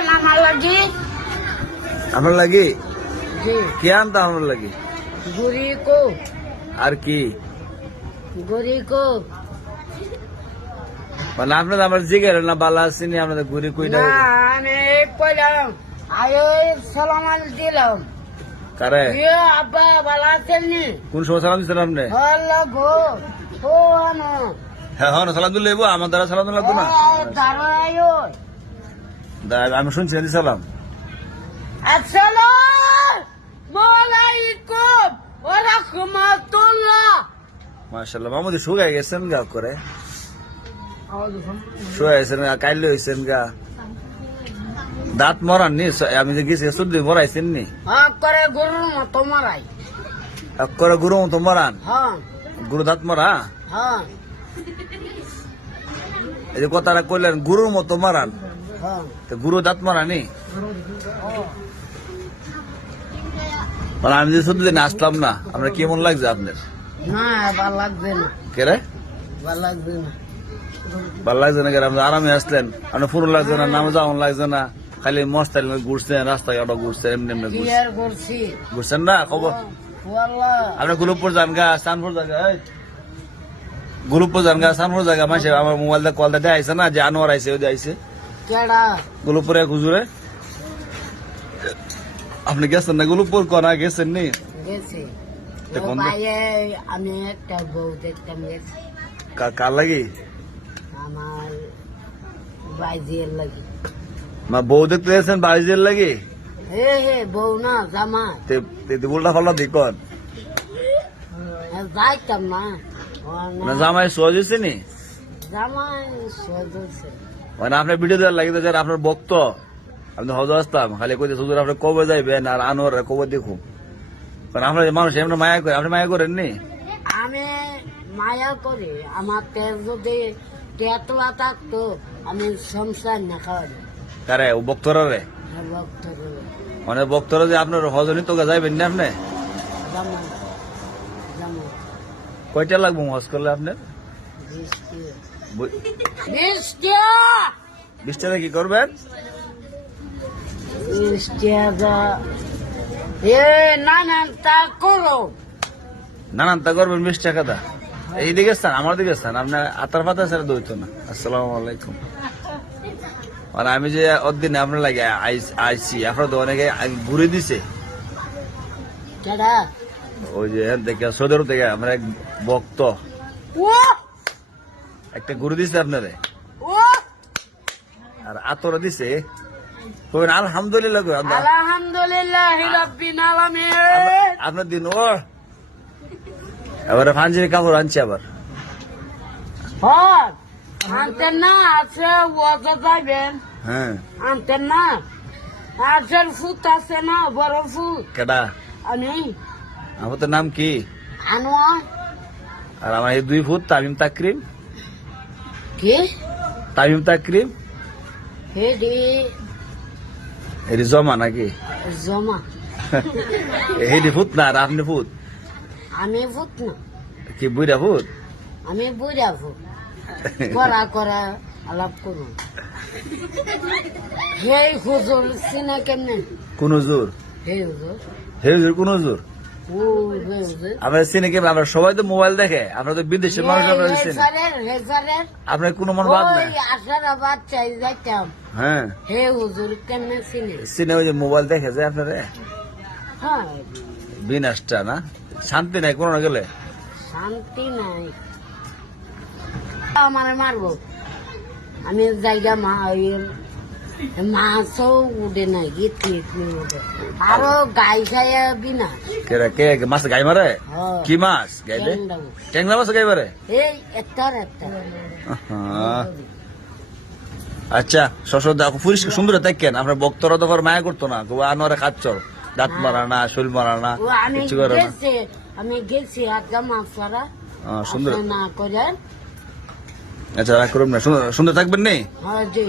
আনছেন আমার লাগি? আপনার লাগি জি। কি আনতা আপনার লাগি? গুড়ি কো, আর কি গুড়ি কো। মানে আপনার আমার জিগের না বালা আসেনি আপনাদের ঘুরি কইটা না আমি কইলাম আয়ো সালাম দিলাম। কারে ইয়ে আব্বা ভালো আছেন নি? কোন সময় সালাম দিচ্ছেন আপনি? হ্যালো গো ও আনো হ্যাঁ হ্যাঁ সালাম দিলে আমার দ্বারা সালাম দিলে লাগতো না। দাঁড়ায়ো আমি শুনছি আলি সালাম। আসসালামু আলাইকুম ওয়া রাহমাতুল্লাহ। মাশাআল্লাহ মামুদি শুকাই গেছেন গা করে শুয়ে গেছেন গা কাইলে হয়েছেন গা দাঁত মরান নি আমি যে গেছি শুদ্ধি মরাইছেন নি করে গরুর মতো মারাই। করে গুরু মতো মরান হ্যাঁ গুরু দাঁত মরা হ্যাঁ এই যে কথাটা কইলেন গুরুর মতো মারান হ্যাঁ তো গুরু দাঁত মারানি মানে আমি যে শুদ্ধ দিন আসলাম না আপনার কেমন লাগছে আপনার? না ভালো লাগবে না, কেরে ভালো লাগবে না। ভালো লাগছে না কেন আপনি আরামে আসলেন আপনার ফুল লাগছে না নামে যাওয়ান লাগছে না খালি মস্তাইল ঘুরছেন রাস্তায় অটো ঘুরছেন এমনি এমনি কি আর করছি ঘুরছেন না খবর ওয়াল্লাহ আপনি গুলুপুর যান গা সানপুর জায়গা গুলুপুর যান গা সানপুর জায়গা মাসে আমার মোবাইল দিয়ে কল দিয়ে আইসে না যে আনোয়ার আইসে ওই আইসে কেডা গুলুপুরে হুজুরে আপনি গেছেন না গুলুপুর কনা গেছেন নি গেছি তা কোন ভাইয়ে আমি একটা বউ দেখতাম গেছি কার লাগি আমার বাইজিয়ের লাগি। মা বউ দেখতে গেছেন বাইজের লাগি হে হে বউ না জামা উল্টা ফাল্টা দিকন যাইতাম না না জামাই সহজ হয়েছে নি জামাই সজছে মানে আপনার ভিডিও দেওয়ার লাগে তো আপনার বক্ত আপনি হজ আসতাম খালি কইতে হুজুর আপনি কবে যাইবেন আর আনোয়ার কবে দেখুন কারণ আপনার মানুষ এমনি মায়া করে আপনি মায়া করেন নি আমি মায়া করি আমার তেল যদি তেতলা থাকতো আমি সংসার না খাওয়াই কারে ও বক্তরা রে ভক্ত মানে বক্তরা যে আপনার হজনি তো যাইবেন না আপনি জামা জামা কয়টা লাগবো হজ করলে আপনার 20 টাকা কি করবেন না না তা করো নানান তা করবেন 20 টাকা দা এই দিকে স্থান আমার দিকে স্থান আপনার আতার পাতা ছাড়া দইতো না। আসসালামু আলাইকুম আর আমি যে অদিনে আপনার লাগে আইসি আপনার তো অনেকে ঘুরে দিছে কেডা ওই যে দেখে সদর থেকে আমার এক ভক্ত ও একটা ঘুরে দিছে আপনারে ও আর আতর দিছে কইন আলহামদুলিল্লাহ কই আলহামদুলিল্লাহ রাব্বিল আলামিন। আপনার দিন ও এবারে ফাঞ্জির কাপড় আনছি আবার হ্যাঁ আনতেন না আছে ওয়াজা যাইবেন হ্যাঁ আনতেন না আছেন ফুট আছে না বড় ফুট কেডা আমি আমার তো নাম কি আনোয়ার আর আমার এই 2 ফুট তামিম তাকরিম কি তামিম তাকরিম হেডি এটি জমা নাকি জমা এটি ফুট না আর আপনি ফুট আমি ফুট না কি বুড়া ফুট আমি বুড়া ফুট করা করা আলাপ করুন হে হুজুর সিনা কেমনে কোন জোর হে হুজুর হে জোর কোন জোর ও হে হুজুর আপনার সিনে কেমন আমরা সবাই তো মোবাইল দেখে আপনার তো বিদেশের মানুষ আপনার চিনে হেজারের আপনার কোনো মন বাদ নাই ওই আশারা বাচ্চাই যাইতাম হ্যাঁ হে হুজুর কেমনে চিনে সিনে ওই যে মোবাইল দেখে যে আপনারে হ্যাঁ বিনাশটা না শান্তি নাই কোনো না গেলে শান্তি নাই আমারে মারবো আমি জায়গা মা ওই মাছও উঠে নাই গিয়ে আরো গাই খাইয়া বিনা কে কে মাছ গাই মারে হ্যাঁ। কি মাছ গাইলে ট্যাংরা মাছ গাই মারে এই একটা আচ্ছা শ্বশুর দেখো পরিষ্কার সুন্দর দেখেন আপনার বক্তরা তো মায়া করতো না আনোয়ারে খাচ্ছর দাঁত মারা না শরীর মারা না আমি কিছু করে না গেছি আমি গেছি আজকে মাছ ছাড়া সুন্দর না করে আচ্ছা রাখ করুন না সুন্দর থাকবেন নি হ্যাঁ জি